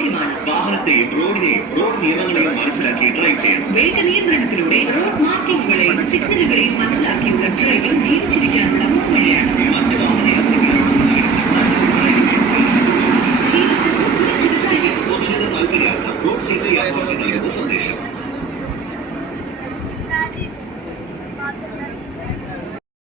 ആവശ്യമാണ്. വാഹനത്തെയും റോഡ് നിയമങ്ങളെയും മനസ്സിലാക്കി ഡ്രൈവ് ചെയ്യണം. വേഗ നിയന്ത്രണത്തിലൂടെ റോഡ്